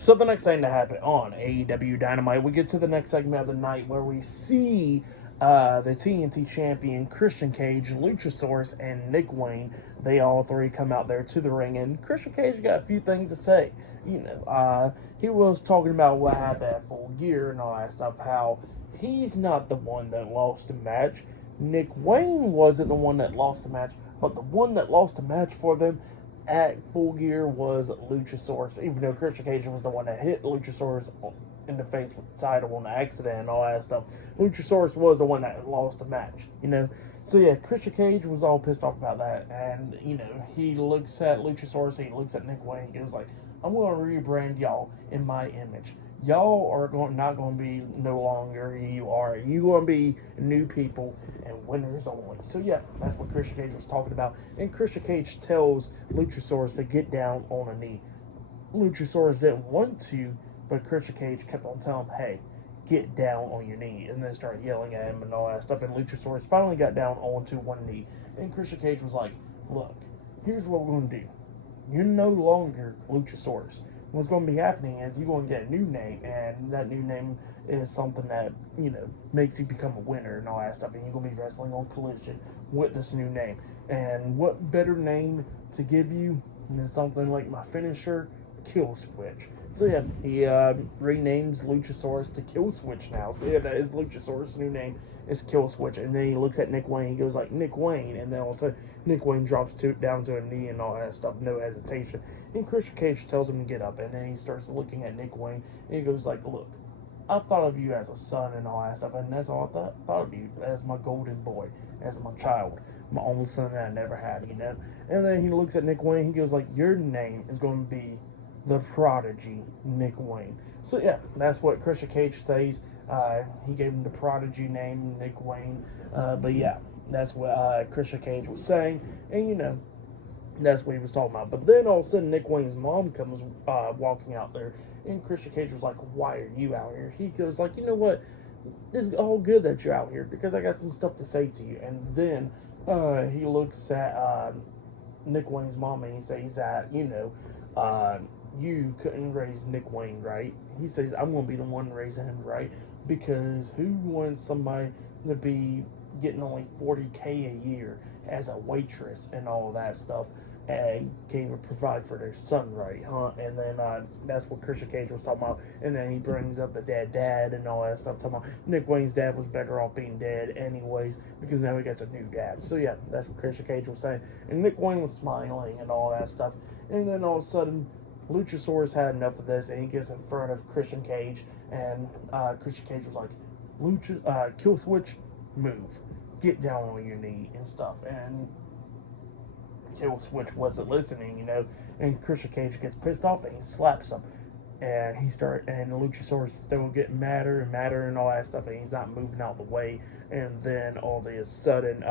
So the next thing to happen on AEW Dynamite, we get to the next segment of the night where we see the TNT champion Christian Cage, Luchasaurus, and Nick Wayne. They all three come out there to the ring, and Christian Cage got a few things to say. He was talking about what happened at Full Gear and all that stuff. How he's not the one that lost the match. Nick Wayne wasn't the one that lost the match, but the one that lost the match for them at Full Gear was Luchasaurus, even though Christian Cage was the one that hit Luchasaurus in the face with the title on the accident and all that stuff. Luchasaurus was the one that lost the match. So yeah, Christian Cage was all pissed off about that, and he looks at Luchasaurus, he looks at Nick Wayne, he goes like, "I'm going to rebrand y'all in my image. Y'all are not going to be no longer who you are. You going to be new people and winners only." So yeah, that's what Christian Cage was talking about. And Christian Cage tells Luchasaurus to get down on a knee. Luchasaurus didn't want to, but Christian Cage kept on telling him, "Hey, get down on your knee," and then started yelling at him and all that stuff. And Luchasaurus finally got down onto one knee. And Christian Cage was like, "Look, here's what we're going to do. You're no longer Luchasaurus. What's going to be happening is you're going to get a new name, and that new name is something that, makes you become a winner and all that stuff, and you're going to be wrestling on Collision with this new name. And what better name to give you than something like my finisher, Kill Switch." So yeah, he renames Luchasaurus to Kill Switch now. So yeah, that is Luchasaurus' new name is Kill Switch. And then he looks at Nick Wayne, he goes like, "Nick Wayne," and then all of a sudden Nick Wayne drops down to a knee and all that stuff, no hesitation. And Christian Cage tells him to get up, and then he starts looking at Nick Wayne, and he goes like, "Look, I thought of you as a son and all that stuff, and that's all I thought of you, as my golden boy, as my child, my only son that I never had. And then he looks at Nick Wayne, he goes like, "Your name is going to be the Prodigy, Nick Wayne." So yeah, that's what Christian Cage says. He gave him the Prodigy name, Nick Wayne. But yeah, that's what Christian Cage was saying, and that's what he was talking about. But then all of a sudden, Nick Wayne's mom comes walking out there, and Christian Cage was like, "Why are you out here?" He goes like, "You know what? It's all good that you're out here because I got some stuff to say to you." And then he looks at Nick Wayne's mom and he says that, you couldn't raise Nick Wayne right. He says, "I'm going to be the one raising him right, because who wants somebody to be getting only $40K a year as a waitress and all of that stuff and can't even provide for their son right, huh?" And then that's what Christian Cage was talking about. And then he brings up the dad and all that stuff, talking about Nick Wayne's dad was better off being dead anyways because now he gets a new dad. So yeah, that's what Christian Cage was saying. And Nick Wayne was smiling and all that stuff. And then all of a sudden, Luchasaurus had enough of this, and he gets in front of Christian Cage, and Christian Cage was like, "Kill Switch, move. Get down on your knee," and stuff. And Kill Switch wasn't listening, and Christian Cage gets pissed off, and he slaps him. And and Luchasaurus still getting madder and madder and all that stuff, and he's not moving out of the way. And then all of a sudden,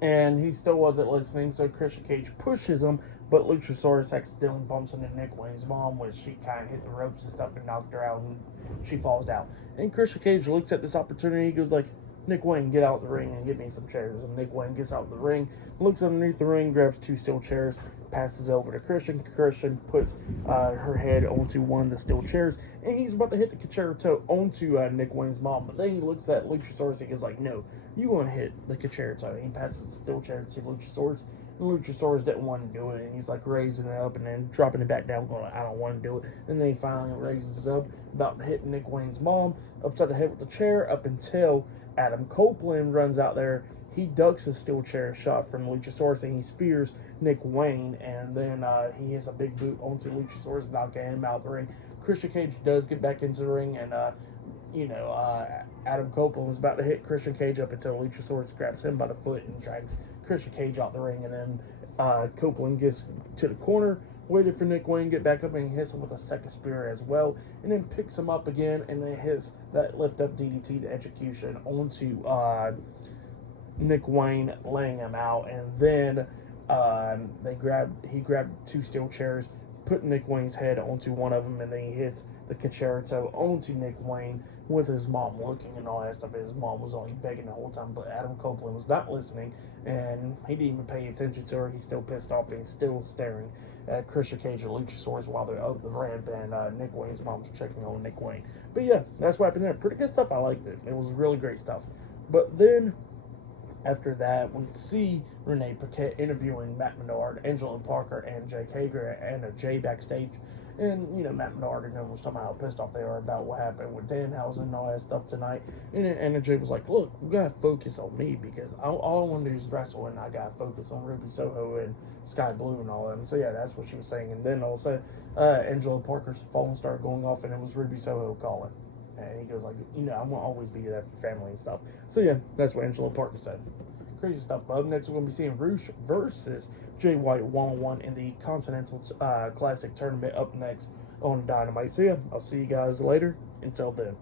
and he still wasn't listening, so Christian Cage pushes him, but Luchasaurus accidentally bumps into Nick Wayne's mom, which she kind of hit the ropes and stuff and knocked her out, and she falls down. And Christian Cage looks at this opportunity, he goes like, "Nick Wayne, get out of the ring and get me some chairs." And Nick Wayne gets out of the ring, looks underneath the ring, grabs 2 steel chairs, passes over to Christian. Christian puts her head onto one of the steel chairs, and he's about to hit the concerto onto Nick Wayne's mom. But then he looks at Luchasaurus and he's like, "No, you want to hit the concerto." And he passes the steel chair to Luchasaurus. And Luchasaurus didn't want to do it, and he's like raising it up and then dropping it back down, going, "I don't want to do it." And then he finally raises it up, about to hit Nick Wayne's mom, upside the head with the chair, up until Adam Copeland runs out there. He ducks a steel chair shot from Luchasaurus, and he spears Nick Wayne, and then he hits a big boot onto Luchasaurus, knocking him out of the ring. Christian Cage does get back into the ring, and Adam Copeland was about to hit Christian Cage up until Luchasaurus grabs him by the foot and drags Christian Cage out the ring. And then Copeland gets to the corner, waited for Nick Wayne to get back up, and he hits him with a second spear as well, and then picks him up again, and then hits that lift up DDT to execution onto Nick Wayne, laying him out. And then he grabbed 2 steel chairs, put Nick Wayne's head onto one of them, and then he hits the concerto onto Nick Wayne with his mom looking and all that stuff. His mom was only begging the whole time, but Adam Copeland was not listening, and he didn't even pay attention to her. He's still pissed off, and he's still staring at Christian Cage and Luchasaurus while they're up the ramp, and Nick Wayne's mom's checking on Nick Wayne. But yeah, that's what happened there. Pretty good stuff. I liked it. It was really great stuff. But then after that, we see Renee Paquette interviewing Matt Menard, Angela Parker, and Jake Hager and Jay backstage. And, Matt Menard and them was talking about how pissed off they are about what happened with Danhausen and all that stuff tonight. And Jay was like, look, we got to focus on me because all I want to do is wrestle, and I got to focus on Ruby Soho and Sky Blue and all of them. So, yeah, that's what she was saying. And then all of a sudden, Angela Parker's phone started going off, and it was Ruby Soho calling. And he goes like, I'm going to always be there for family and stuff. So, yeah, that's what Angela Parker said. Crazy stuff. But up next, we're going to be seeing Roosh versus Jay White one-on-one in the Continental Classic Tournament up next on Dynamite. So, yeah, I'll see you guys later. Until then.